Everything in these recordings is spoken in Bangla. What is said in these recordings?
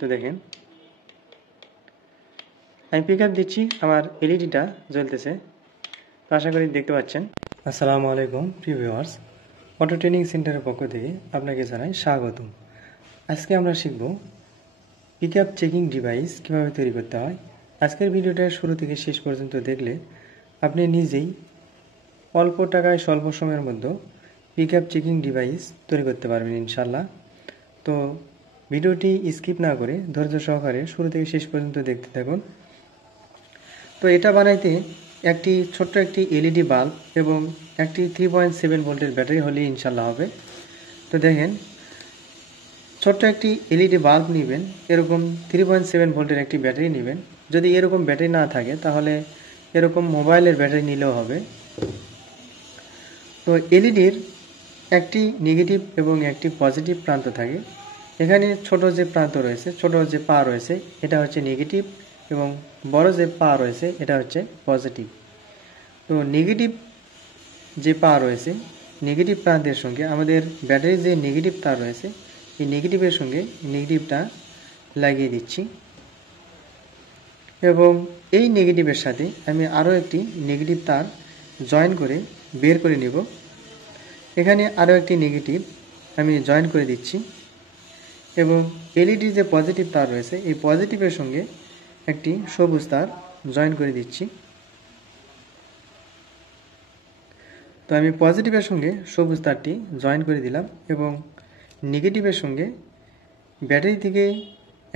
তো দেখেন আমি পিক আপ দিচ্ছি, আমার এলইডিটা জ্বলতেছে। তো আশা করি দেখতে পাচ্ছেন। আসসালামু আলাইকুম প্রিয় ভিউয়ার্স, অটো ট্রেনিং সেন্টারের পক্ষ থেকে আপনাকে জানাই স্বাগতম। আজকে আমরা শিখব পিক আপ চেকিং ডিভাইস কীভাবে তৈরি করতে হয়। আজকের ভিডিওটা শুরু থেকে শেষ পর্যন্ত দেখলে আপনি নিজেই অল্প টাকায় স্বল্প সময়ের মধ্যে পিক আপ চেকিং ডিভাইস তৈরি করতে পারবেন ইনশাল্লাহ। তো ভিডিওটি স্কিপ না করে ধৈর্য সহকারে শুরু থেকে শেষ পর্যন্ত দেখতে থাকুন। তো এটা বানাইতে ছোট্ট একটি এলইডি বাল্ব এবং একটি 3.7 ভোল্টের ব্যাটারি হলে ইনশাল্লাহ হবে। তো দেখেন, ছোট্ট একটি এলইডি বাল্ব নেবেন, এরকম 3.7 ভোল্টের একটি ব্যাটারি নেবেন। যদি এরকম ব্যাটারি না থাকে তাহলে এরকম মোবাইলের ব্যাটারি নিলেও হবে। তো এলইডির একটি নেগেটিভ এবং একটি পজিটিভ প্রান্ত থাকে। এখানে ছোট যে প্রান্ত রয়েছে, ছোট যে পা রয়েছে, এটা হচ্ছে নেগেটিভ এবং বড় যে পা রয়েছে এটা হচ্ছে পজিটিভ। তো নেগেটিভ যে পা রয়েছে, নেগেটিভ প্রান্তের সঙ্গে আমাদের ব্যাটারির যে নেগেটিভ তার রয়েছে, এই নেগেটিভের সঙ্গে নেগেটিভটা লাগিয়ে দিচ্ছি এবং এই নেগেটিভের সাথে আমি আরও একটি নেগেটিভ তার জয়েন করে বের করে নেব। এখানে আরও একটি নেগেটিভ আমি জয়েন করে দিচ্ছি এবং এলইডি যে পজিটিভ তার রয়েছে, এই পজিটিভের সঙ্গে একটি সবুজ তার জয়েন করে দিচ্ছি। তো আমি পজিটিভের সঙ্গে সবুজ তারটি জয়েন করে দিলাম এবং নেগেটিভের সঙ্গে ব্যাটারি থেকে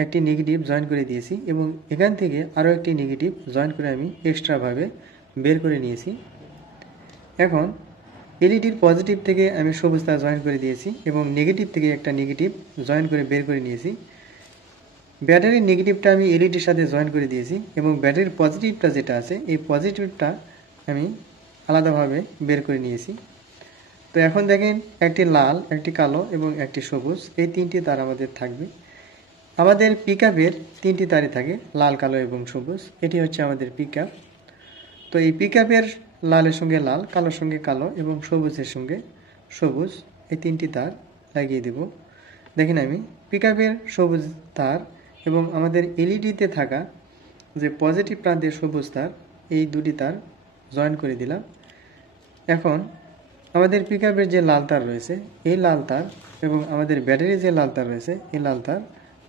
একটি নেগেটিভ জয়েন করে দিয়েছি এবং এখান থেকে আরও একটি নেগেটিভ জয়েন করে আমি এক্সট্রাভাবে বের করে নিয়েছি। এখন এলইডির পজিটিভ থেকে আমি সবুজ তার জয়েন করে দিয়েছি এবং নেগেটিভ থেকে একটা নেগেটিভ জয়েন করে বের করে নিয়েছি। ব্যাটারির নেগেটিভটা আমি এলইডির সাথে জয়েন করে দিয়েছি এবং ব্যাটারির পজিটিভটা যেটা আছে, এই পজিটিভটা আমি আলাদাভাবে বের করে নিয়েছি। তো এখন দেখেন, একটি লাল, একটি কালো এবং একটি সবুজ, এই তিনটি তার আমাদের থাকবে। আমাদের পিক আপের তিনটি তারই থাকে, লাল, কালো এবং সবুজ। এটি হচ্ছে আমাদের পিক আপ। তো এই পিক আপের লালের সঙ্গে লাল, কালোর সঙ্গে কালো এবং সবুজের সঙ্গে সবুজ, এই তিনটি তার লাগিয়ে দেব। দেখেন, আমি পিক আপের সবুজ তার এবং আমাদের এলইডিতে থাকা যে পজিটিভ প্রান্তের সবুজ তার, এই দুটি তার জয়েন করে দিলাম। এখন আমাদের পিক আপের যে লাল তার রয়েছে, এই লাল তার এবং আমাদের ব্যাটারির যে লাল তার রয়েছে, এই লাল তার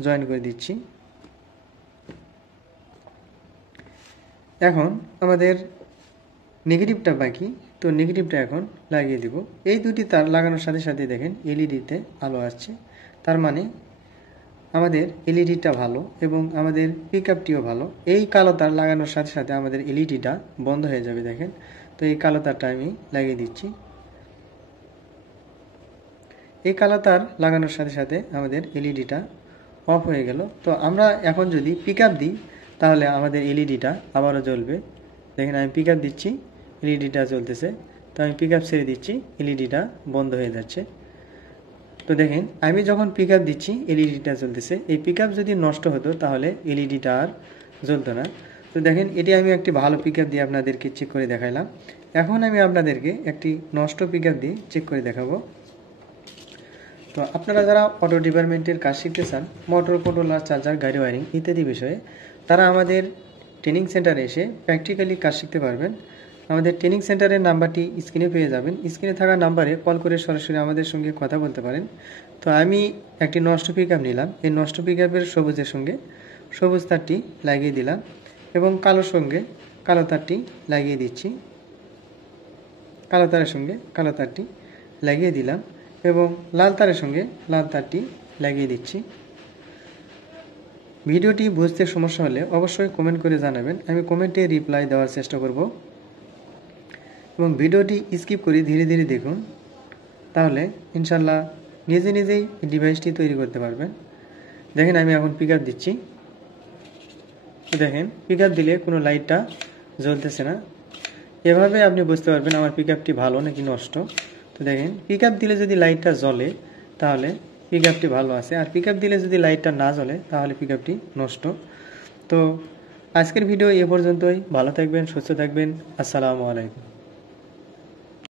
জয়েন করে দিচ্ছি। এখন আমাদের নেগেটিভটা বাকি, তো নেগেটিভটা এখন লাগিয়ে দিব। এই দুটি তার লাগানোর সাথে সাথে দেখেন এলইডিতে আলো আসছে, তার মানে আমাদের এলইডিটা ভালো এবং আমাদের পিক আপটিও ভালো। এই কালো তার লাগানোর সাথে সাথে আমাদের এলইডিটা বন্ধ হয়ে যাবে। দেখেন, তো এই কালো তারটা আমি লাগিয়ে দিচ্ছি। এই কালো তার লাগানোর সাথে সাথে আমাদের এলইডিটা অফ হয়ে গেল। তো আমরা এখন যদি পিক আপ দিই তাহলে আমাদের এলইডিটা আবারও জ্বলবে। দেখেন, আমি পিক আপ দিচ্ছি, এলইডিটা জ্বলতেছে। তো আমি পিক আপ ছেড়ে দিচ্ছি, এলইডিটা বন্ধ হয়ে যাচ্ছে। তো দেখেন, আমি যখন পিক আপ দিচ্ছি এলইডিটা জ্বলতেছে। এই পিক আপ যদি নষ্ট হতো তাহলে এলইডিটা আর জ্বলতো না। তো দেখেন, এটি আমি একটি ভালো পিক আপ দিয়ে আপনাদেরকে চেক করে দেখাইলাম। এখন আমি আপনাদেরকে একটি নষ্ট পিক আপ দিয়ে চেক করে দেখাবো। তো আপনারা যারা অটো ডিপার্টমেন্টের কাজ শিখতে চান, মোটর, কন্ট্রোলার, চার্জার, গাড়ি ওয়ারিং ইত্যাদি বিষয়ে, তারা আমাদের ট্রেনিং সেন্টারে এসে প্র্যাকটিক্যালি কাজ শিখতে পারবেন। আমাদের ট্রেনিং সেন্টারের নাম্বারটি স্ক্রিনে পেয়ে যাবেন। স্ক্রিনে থাকা নাম্বারে কল করে সরাসরি আমাদের সঙ্গে কথা বলতে পারেন। তো আমি একটি নষ্ট পিক আপ নিলাম। এই নষ্ট পিক আপের সবুজের সঙ্গে সবুজ তারটি লাগিয়ে দিলাম এবং কালোর সঙ্গে কালো তারটি লাগিয়ে দিচ্ছি। কালো তারের সঙ্গে কালো তারটি লাগিয়ে দিলাম এবং লাল তারের সঙ্গে লাল তারটি লাগিয়ে দিচ্ছি। ভিডিওটি বুঝতে সমস্যা হলে অবশ্যই কমেন্ট করে জানাবেন, আমি কমেন্টে রিপ্লাই দেওয়ার চেষ্টা করব। এবং ভিডিওটি স্কিপ করে ধীরে ধীরে দেখুন, তাহলে ইনশাল্লাহ নিজে নিজেই ডিভাইসটি তৈরি করতে পারবেন। দেখেন, আমি এখন পিক আপ দিচ্ছি। দেখেন, পিক আপ দিলে কোনো লাইটটা জ্বলতেছে না। এভাবে আপনি বুঝতে পারবেন আমার পিক আপটি ভালো নাকি নষ্ট। তো দেখেন, পিক আপ দিলে যদি লাইটটা জ্বলে তাহলে পিক আপটি ভালো আছে, আর পিক আপ দিলে যদি লাইটটা না জ্বলে তাহলে পিক আপটি নষ্ট। তো আজকের ভিডিও এ পর্যন্তই। ভালো থাকবেন, সুস্থ থাকবেন। আসসালামু আলাইকুম।